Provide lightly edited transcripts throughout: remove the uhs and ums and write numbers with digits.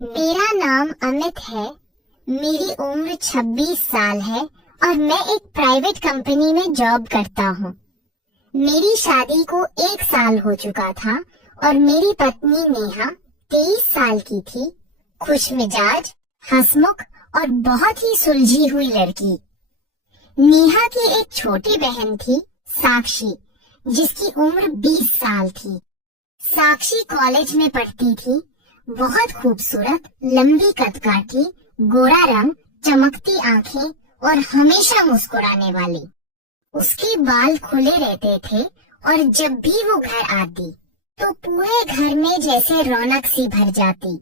मेरा नाम अमित है। मेरी उम्र 26 साल है और मैं एक प्राइवेट कंपनी में जॉब करता हूँ। मेरी शादी को 1 साल हो चुका था और मेरी पत्नी नेहा 23 साल की थी। खुशमिजाज, हंसमुख और बहुत ही सुलझी हुई लड़की। नेहा की एक छोटी बहन थी, साक्षी, जिसकी उम्र 20 साल थी। साक्षी कॉलेज में पढ़ती थी। बहुत खूबसूरत, लंबी कद काठी, गोरा रंग, चमकती आंखें और हमेशा मुस्कुराने वाली। उसके बाल खुले रहते थे और जब भी वो घर आती तो पूरे घर में जैसे रौनक सी भर जाती।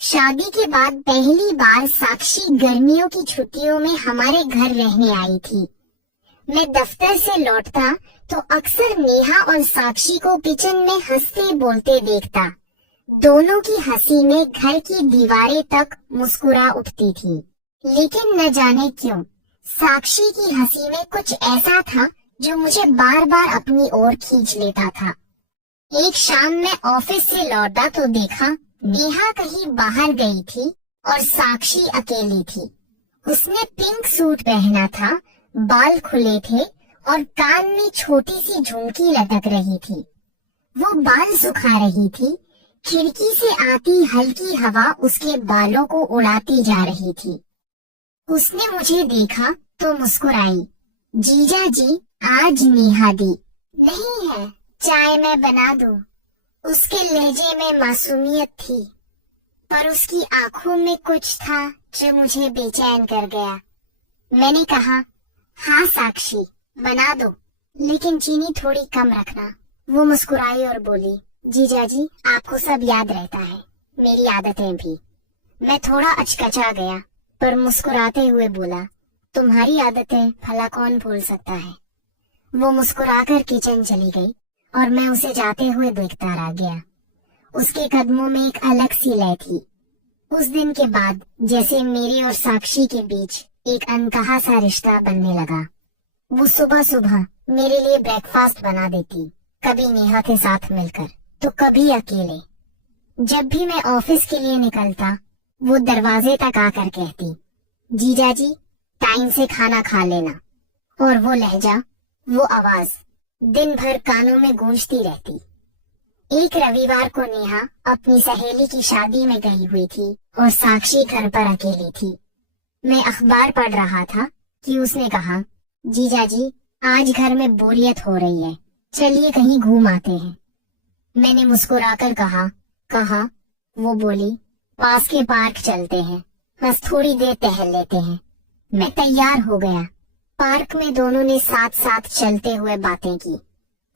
शादी के बाद पहली बार साक्षी गर्मियों की छुट्टियों में हमारे घर रहने आई थी। मैं दफ्तर से लौटता तो अक्सर नेहा और साक्षी को किचन में हंसते बोलते देखता। दोनों की हंसी में घर की दीवारें तक मुस्कुरा उठती थी। लेकिन न जाने क्यों साक्षी की हंसी में कुछ ऐसा था जो मुझे बार बार अपनी ओर खींच लेता था। एक शाम मैं ऑफिस से लौटा तो देखा नेहा कहीं बाहर गई थी और साक्षी अकेली थी। उसने पिंक सूट पहना था, बाल खुले थे और कान में छोटी सी झुमकी लटक रही थी। वो बाल सुखा रही थी। खिड़की से आती हल्की हवा उसके बालों को उड़ाती जा रही थी। उसने मुझे देखा तो मुस्कुराई। जीजा जी, आज नेहा दी। नहीं है, चाय मैं बना दूं। उसके लहजे में मासूमियत थी, पर उसकी आंखों में कुछ था जो मुझे बेचैन कर गया। मैंने कहा, हाँ साक्षी, बना दो, लेकिन चीनी थोड़ी कम रखना। वो मुस्कुराई और बोली, जीजा जी, आपको सब याद रहता है, मेरी आदतें भी। मैं थोड़ा अचकचा गया, पर मुस्कुराते हुए बोला, तुम्हारी आदतें भला कौन भूल सकता है। वो मुस्कुराकर किचन चली गई और मैं उसे जाते हुए देखता रह गया। उसके कदमों में एक अलग सी लय थी। उस दिन के बाद जैसे मेरी और साक्षी के बीच एक अनकहा सा रिश्ता बनने लगा। वो सुबह सुबह मेरे लिए ब्रेकफास्ट बना देती, कभी नेहा के साथ मिलकर तो कभी अकेले। जब भी मैं ऑफिस के लिए निकलता वो दरवाजे तक आकर कहती, जीजा जी, टाइम से खाना खा लेना। और वो लहजा, वो आवाज दिन भर कानों में गूंजती रहती। एक रविवार को नेहा अपनी सहेली की शादी में गई हुई थी और साक्षी घर पर अकेली थी। मैं अखबार पढ़ रहा था कि उसने कहा, जीजा जी, आज घर में बोरियत हो रही है, चलिए कहीं घूम आते हैं। मैंने मुस्कुराकर कहा। वो बोली, पास के पार्क चलते हैं, बस थोड़ी देर टहल लेते हैं। मैं तैयार हो गया। पार्क में दोनों ने साथ साथ चलते हुए बातें की।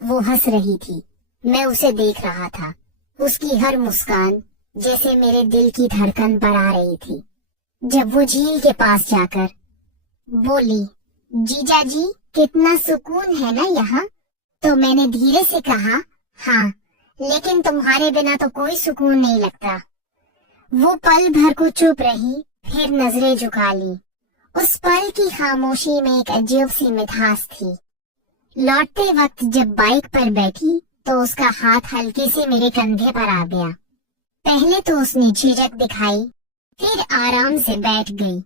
वो हंस रही थी, मैं उसे देख रहा था। उसकी हर मुस्कान जैसे मेरे दिल की धड़कन पर आ रही थी। जब वो झील के पास जाकर बोली, जीजा जी, कितना सुकून है ना यहाँ, तो मैंने धीरे से कहा, हाँ, लेकिन तुम्हारे बिना तो कोई सुकून नहीं लगता। वो पल भर को चुप रही, फिर नजरें झुका ली। उस पल की खामोशी में एक अजीब सी मिठास थी। लौटते वक्त जब बाइक पर बैठी तो उसका हाथ हल्के से मेरे कंधे पर आ गया। पहले तो उसने झिझक दिखाई, फिर आराम से बैठ गई।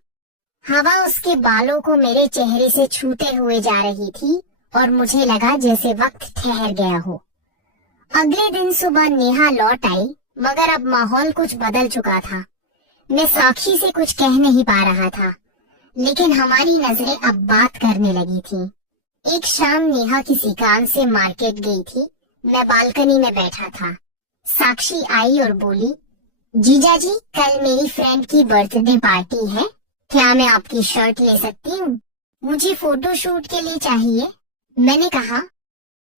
हवा उसके बालों को मेरे चेहरे से छूते हुए जा रही थी और मुझे लगा जैसे वक्त ठहर गया हो। अगले दिन सुबह नेहा लौट आई, मगर अब माहौल कुछ बदल चुका था। मैं साक्षी से कुछ कह नहीं पा रहा था, लेकिन हमारी नजरें अब बात करने लगी थी। एक शाम नेहा किसी काम से मार्केट गई थी। मैं बालकनी में बैठा था। साक्षी आई और बोली, जीजा जी, कल मेरी फ्रेंड की बर्थडे पार्टी है, क्या मैं आपकी शर्ट ले सकती हूँ? मुझे फोटो शूट के लिए चाहिए। मैंने कहा,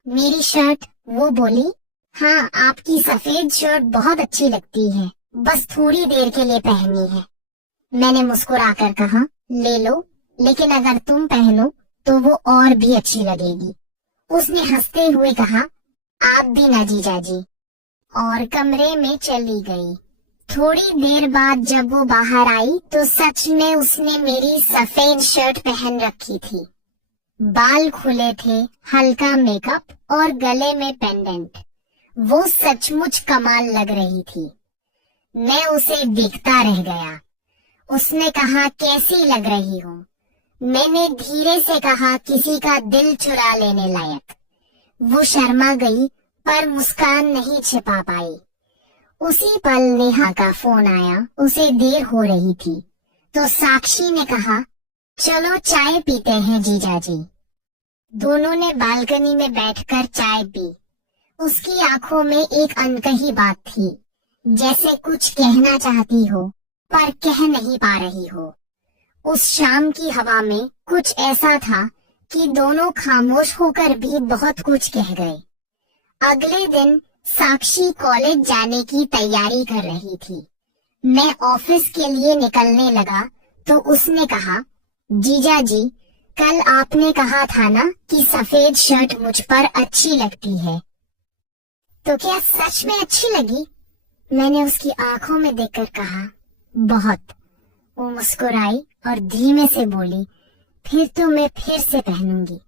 मेरी शर्ट? वो बोली, हाँ, आपकी सफेद शर्ट बहुत अच्छी लगती है, बस थोड़ी देर के लिए पहननी है। मैंने मुस्कुराकर कहा, ले लो, लेकिन अगर तुम पहनो तो वो और भी अच्छी लगेगी। उसने हंसते हुए कहा, आप भी ना जीजा जी, और कमरे में चली गई। थोड़ी देर बाद जब वो बाहर आई तो सच में उसने मेरी सफेद शर्ट पहन रखी थी। बाल खुले थे, हल्का मेकअप और गले में पेंडेंट। वो सचमुच कमाल लग रही थी। मैं उसे देखता रह गया। उसने कहा, कैसी लग रही हो? मैंने धीरे से कहा, किसी का दिल चुरा लेने लायक। वो शर्मा गई पर मुस्कान नहीं छिपा पाई। उसी पल नेहा का फोन आया। उसे देर हो रही थी तो साक्षी ने कहा, चलो चाय पीते हैं जीजाजी। दोनों ने बालकनी में बैठकर चाय पी। उसकी आंखों में एक अनकही बात थी, जैसे कुछ कहना चाहती हो पर कह नहीं पा रही हो। उस शाम की हवा में कुछ ऐसा था कि दोनों खामोश होकर भी बहुत कुछ कह गए। अगले दिन साक्षी कॉलेज जाने की तैयारी कर रही थी। मैं ऑफिस के लिए निकलने लगा तो उसने कहा, जीजाजी, कल आपने कहा था ना कि सफेद शर्ट मुझ पर अच्छी लगती है, तो क्या सच में अच्छी लगी? मैंने उसकी आंखों में देखकर कहा, बहुत। वो मुस्कुराई और धीमे से बोली, फिर तो मैं फिर से पहनूंगी।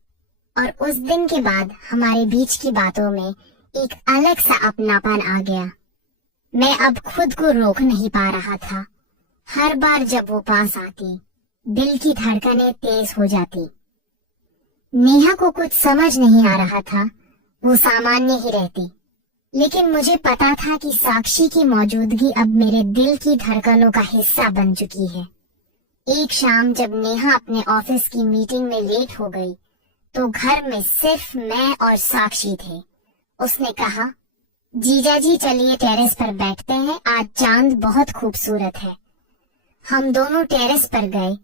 और उस दिन के बाद हमारे बीच की बातों में एक अलग सा अपनापन आ गया। मैं अब खुद को रोक नहीं पा रहा था। हर बार जब वो पास आती, दिल की धड़कनें तेज हो जाती। नेहा को कुछ समझ नहीं आ रहा था, वो सामान्य ही रहती, लेकिन मुझे पता था कि साक्षी की मौजूदगी अब मेरे दिल की धड़कनों का हिस्सा बन चुकी है। एक शाम जब नेहा अपने ऑफिस की मीटिंग में लेट हो गई तो घर में सिर्फ मैं और साक्षी थे। उसने कहा, जीजाजी चलिए टेरेस पर बैठते हैं, आज चांद बहुत खूबसूरत है। हम दोनों टेरेस पर गए।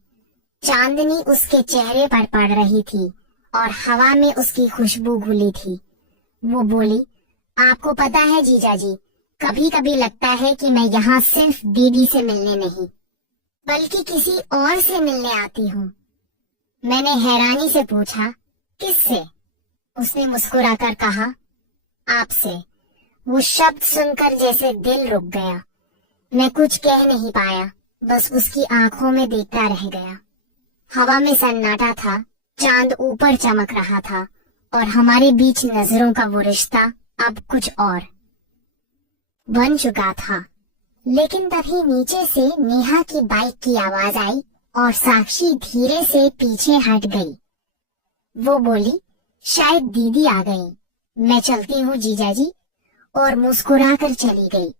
चांदनी उसके चेहरे पर पड़ रही थी और हवा में उसकी खुशबू घुली थी। वो बोली, आपको पता है जीजाजी, कभी कभी लगता है कि मैं यहाँ सिर्फ दीदी से मिलने नहीं बल्कि किसी और से मिलने आती हूँ। मैंने हैरानी से पूछा, किससे? उसने मुस्कुराकर कहा, आपसे। वो शब्द सुनकर जैसे दिल रुक गया। मैं कुछ कह नहीं पाया, बस उसकी आंखों में देखता रह गया। हवा में सन्नाटा था, चांद ऊपर चमक रहा था और हमारे बीच नजरों का वो रिश्ता अब कुछ और बन चुका था। लेकिन तभी नीचे से नेहा की बाइक की आवाज आई और साक्षी धीरे से पीछे हट गई। वो बोली, शायद दीदी आ गई, मैं चलती हूँ जीजाजी, और मुस्कुराकर चली गई।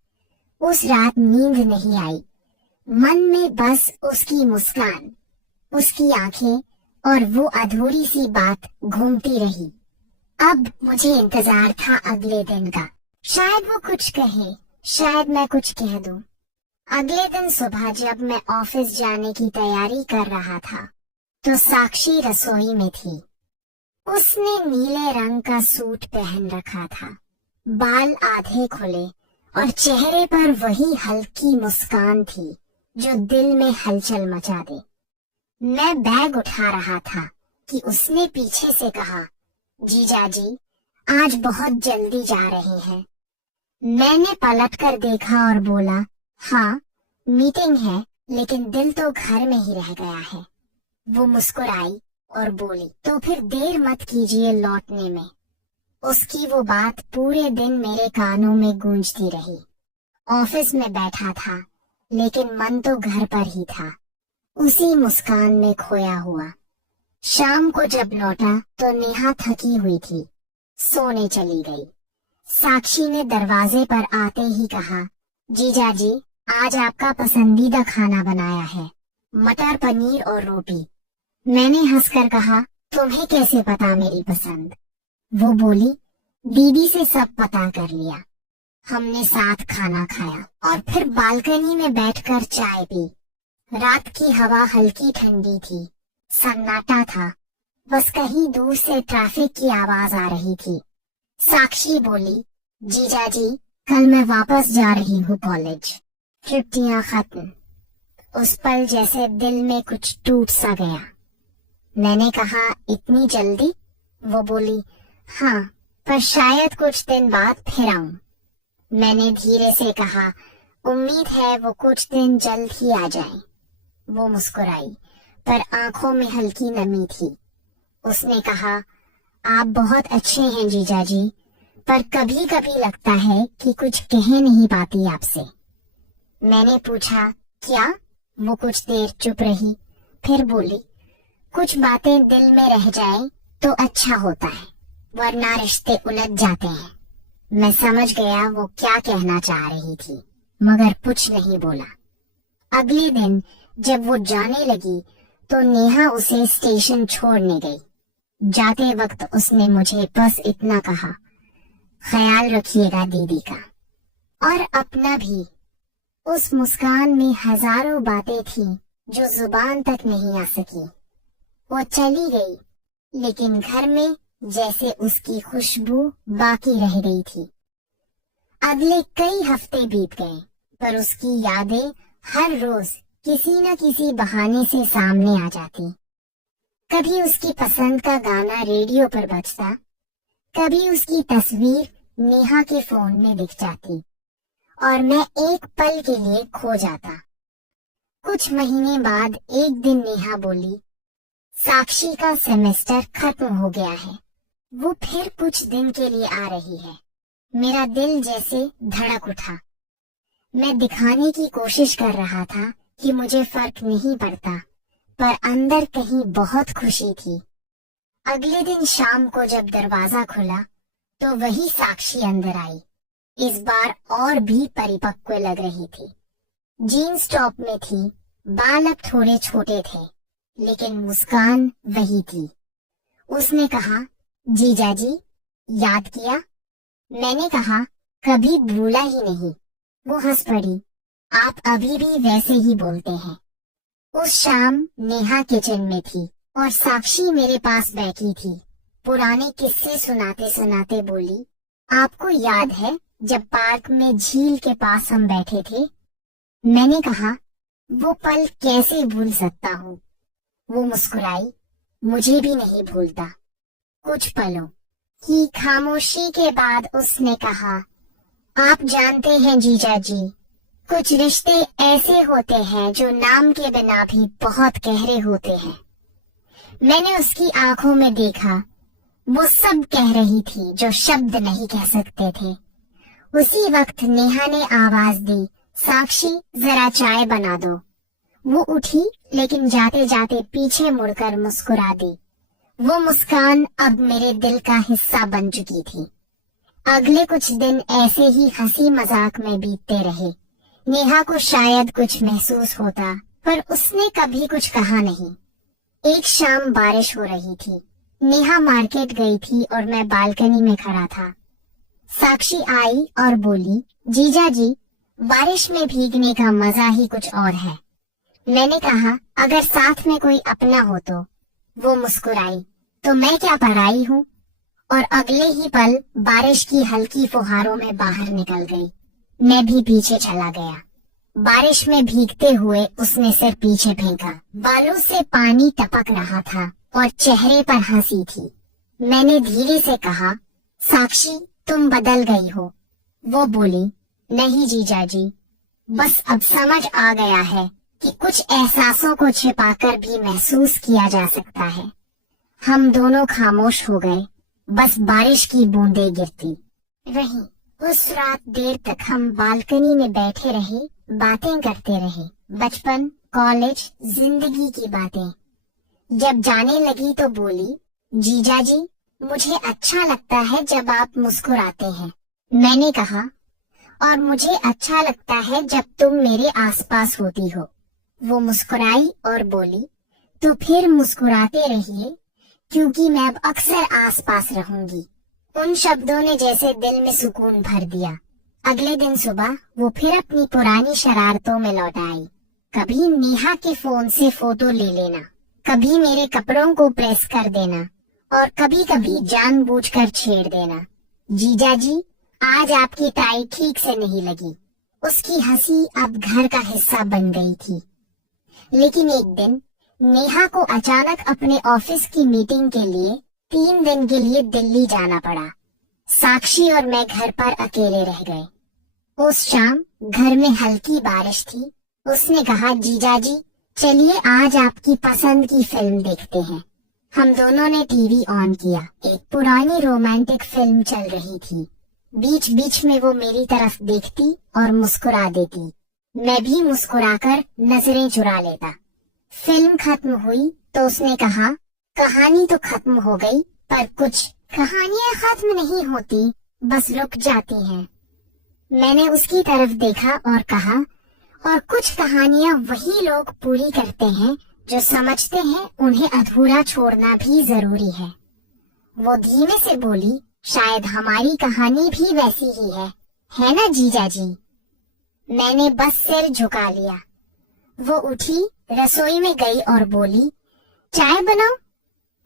उस रात नींद नहीं आई। मन में बस उसकी मुस्कान, उसकी आंखें और वो अधूरी सी बात घूमती रही। अब मुझे इंतजार था अगले दिन का। शायद वो कुछ कहे, शायद मैं कुछ कह दूं। अगले दिन सुबह जब मैं ऑफिस जाने की तैयारी कर रहा था तो साक्षी रसोई में थी। उसने नीले रंग का सूट पहन रखा था, बाल आधे खुले और चेहरे पर वही हल्की मुस्कान थी जो दिल में हलचल मचा दे। मैं बैग उठा रहा था कि उसने पीछे से कहा, जीजाजी आज बहुत जल्दी जा रहे हैं। मैंने पलटकर देखा और बोला, हाँ मीटिंग है, लेकिन दिल तो घर में ही रह गया है। वो मुस्कुराई और बोली, तो फिर देर मत कीजिए लौटने में। उसकी वो बात पूरे दिन मेरे कानों में गूंजती रही। ऑफिस में बैठा था लेकिन मन तो घर पर ही था, उसी मुस्कान में खोया हुआ। शाम को जब लौटा तो नेहा थकी हुई थी, सोने चली गई। साक्षी ने दरवाजे पर आते ही कहा, जीजाजी आज आपका पसंदीदा खाना बनाया है, मटर पनीर और रोटी। मैंने हंसकर कहा, तुम्हें कैसे पता मेरी पसंद? वो बोली, दीदी से सब पता कर लिया। हमने साथ खाना खाया और फिर बालकनी में बैठकर चाय पी। रात की हवा हल्की ठंडी थी, सन्नाटा था, बस कहीं दूर से ट्रैफिक की आवाज आ रही थी। साक्षी बोली, जीजाजी कल मैं वापस जा रही हूँ कॉलेज, छुट्टियां खत्म। उस पल जैसे दिल में कुछ टूट सा गया। मैंने कहा, इतनी जल्दी? वो बोली, हाँ पर शायद कुछ दिन बाद फिर आऊं। मैंने धीरे से कहा, उम्मीद है वो कुछ दिन जल्द ही आ जाए। वो मुस्कुराई पर आंखों में हल्की नमी थी। उसने कहा, आप बहुत अच्छे हैं जीजाजी, पर कभी कभी लगता है कि कुछ कह नहीं पाती आपसे। मैंने पूछा क्या? वो कुछ देर चुप रही, फिर बोली, कुछ बातें दिल में रह जाएं तो अच्छा होता है, वरना रिश्ते उलझ जाते हैं। मैं समझ गया वो क्या कहना चाह रही थी, मगर कुछ नहीं बोला। अगले दिन जब वो जाने लगी तो नेहा उसे स्टेशन छोड़ने गई। जाते वक्त उसने मुझे बस इतना कहा, ख्याल रखिएगा दीदी का, और अपना भी। उस मुस्कान में हजारों बातें थी जो जुबान तक नहीं आ सकी। वो चली गई, लेकिन घर में जैसे उसकी खुशबू बाकी रह गई थी। अगले कई हफ्ते बीत गए, पर उसकी यादें हर रोज किसी न किसी बहाने से सामने आ जाती। कभी उसकी पसंद का गाना रेडियो पर बजता, कभी उसकी तस्वीर नेहा के फोन में दिख जाती, और मैं एक पल के लिए खो जाता। कुछ महीने बाद एक दिन नेहा बोली, साक्षी का सेमेस्टर खत्म हो गया है, वो फिर कुछ दिन के लिए आ रही है। मेरा दिल जैसे धड़क उठा। मैं दिखाने की कोशिश कर रहा था कि मुझे फर्क नहीं पड़ता, पर अंदर कहीं बहुत खुशी थी। अगले दिन शाम को जब दरवाजा खुला तो वही साक्षी अंदर आई। इस बार और भी परिपक्व लग रही थी। जीन्स टॉप में थी, बाल अब थोड़े छोटे थे, लेकिन मुस्कान वही थी। उसने कहा, जीजा जी, याद किया? मैंने कहा, कभी भूला ही नहीं। वो हंस पड़ी, आप अभी भी वैसे ही बोलते हैं। उस शाम नेहा किचन में थी और साक्षी मेरे पास बैठी थी। पुराने किस्से सुनाते सुनाते बोली, आपको याद है जब पार्क में झील के पास हम बैठे थे? मैंने कहा, वो पल कैसे भूल सकता हूँ। वो मुस्कुराई, मुझे भी नहीं भूलता। कुछ पलों की खामोशी के बाद उसने कहा, आप जानते हैं जीजा जी, कुछ रिश्ते ऐसे होते हैं जो नाम के बिना भी बहुत गहरे होते हैं। मैंने उसकी आंखों में देखा, वो सब कह रही थी जो शब्द नहीं कह सकते थे। उसी वक्त नेहा ने आवाज दी, साक्षी, जरा चाय बना दो। वो उठी, लेकिन जाते जाते पीछे मुड़कर मुस्कुरा दी। वो मुस्कान अब मेरे दिल का हिस्सा बन चुकी थी। अगले कुछ दिन ऐसे ही हंसी मजाक में बीतते रहे। नेहा को शायद कुछ महसूस होता, पर उसने कभी कुछ कहा नहीं। एक शाम बारिश हो रही थी। नेहा मार्केट गई थी और मैं बालकनी में खड़ा था। साक्षी आई और बोली, जीजा जी, बारिश में भीगने का मजा ही कुछ और है। मैंने कहा, अगर साथ में कोई अपना हो तो। वो मुस्कुराई, तो मैं क्या पराई हूँ? और अगले ही पल बारिश की हल्की फुहारों में बाहर निकल गई। मैं भी पीछे चला गया। बारिश में भीगते हुए उसने सिर पीछे फेंका। बालों से पानी टपक रहा था और चेहरे पर हंसी थी। मैंने धीरे से कहा, साक्षी, तुम बदल गई हो। वो बोली, नहीं जीजा जी, बस अब समझ आ गया है कि कुछ एहसासों को छिपाकर भी महसूस किया जा सकता है। हम दोनों खामोश हो गए, बस बारिश की बूंदें गिरती रहीं। उस रात देर तक हम बालकनी में बैठे रहे, बातें करते रहे, बचपन, कॉलेज, जिंदगी की बातें। जब जाने लगी तो बोली, जीजा जी, मुझे अच्छा लगता है जब आप मुस्कुराते हैं। मैंने कहा, और मुझे अच्छा लगता है जब तुम मेरे आसपास होती हो। वो मुस्कुराई और बोली, तो फिर मुस्कुराते रहिए, क्योंकि मैं अब अक्सर आसपास रहूंगी। उन शब्दों ने जैसे दिल में सुकून भर दिया। अगले दिन सुबह वो फिर अपनी पुरानी शरारतों में लौट आई। कभी नेहा के फोन से फोटो ले लेना, कभी मेरे कपड़ों को प्रेस कर देना, और कभी कभी जानबूझकर छेड़ देना। जीजा जी, आज आपकी टाई ठीक से नहीं लगी। उसकी हंसी अब घर का हिस्सा बन गई थी। लेकिन एक दिन नेहा को अचानक अपने ऑफिस की मीटिंग के लिए 3 दिन के लिए दिल्ली जाना पड़ा। साक्षी और मैं घर पर अकेले रह गए। उस शाम घर में हल्की बारिश थी। उसने कहा, जीजा जी, चलिए आज आपकी पसंद की फिल्म देखते हैं। हम दोनों ने टीवी ऑन किया। एक पुरानी रोमांटिक फिल्म चल रही थी। बीच बीच में वो मेरी तरफ देखती और मुस्कुरा देती। मैं भी मुस्कुराकर नजरें चुरा लेता। फिल्म खत्म हुई तो उसने कहा, कहानी तो खत्म हो गई, पर कुछ कहानियां खत्म नहीं होती, बस रुक जाती हैं। मैंने उसकी तरफ देखा और कहा, और कुछ कहानियां वही लोग पूरी करते हैं जो समझते हैं उन्हें अधूरा छोड़ना भी जरूरी है। वो धीमे से बोली, शायद हमारी कहानी भी वैसी ही है ना जीजा जी? मैंने बस सिर झुका लिया। वो उठी, रसोई में गई और बोली, चाय बनाओ?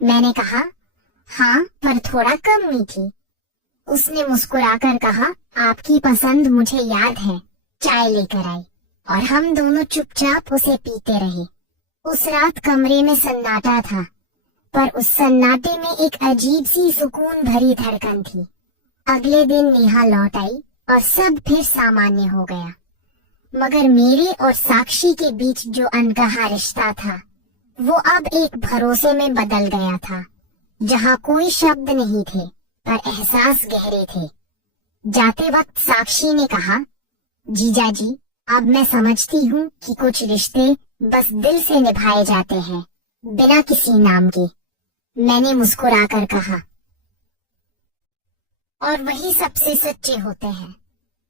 मैंने कहा, हाँ, पर थोड़ा कम मीठी। उसने मुस्कुराकर कहा, आपकी पसंद मुझे याद है। चाय लेकर आई और हम दोनों चुपचाप उसे पीते रहे। उस रात कमरे में सन्नाटा था, पर उस सन्नाटे में एक अजीब सी सुकून भरी धड़कन थी। अगले दिन नेहा लौट आई और सब फिर सामान्य हो गया, मगर मेरे और साक्षी के बीच जो अनकहा रिश्ता था वो अब एक भरोसे में बदल गया था, जहाँ कोई शब्द नहीं थे पर एहसास गहरे थे। जाते वक्त साक्षी ने कहा, जीजा जी, अब मैं समझती हूँ कि कुछ रिश्ते बस दिल से निभाए जाते हैं, बिना किसी नाम के। मैंने मुस्कुराकर कहा, और वही सबसे सच्चे होते हैं।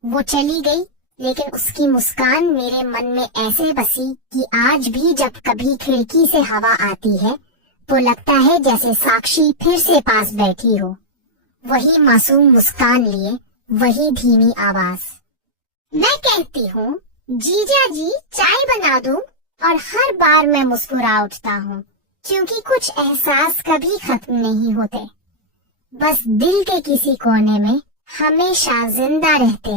वो चली गई, लेकिन उसकी मुस्कान मेरे मन में ऐसे बसी कि आज भी जब कभी खिड़की से हवा आती है तो लगता है जैसे साक्षी फिर से पास बैठी हो, वही मासूम मुस्कान लिए, वही धीमी आवाज। मैं कहती हूँ, जीजा जी चाय बना दूं, और हर बार मैं मुस्कुरा उठता हूँ, क्योंकि कुछ एहसास कभी खत्म नहीं होते, बस दिल के किसी कोने में हमेशा जिंदा रहते।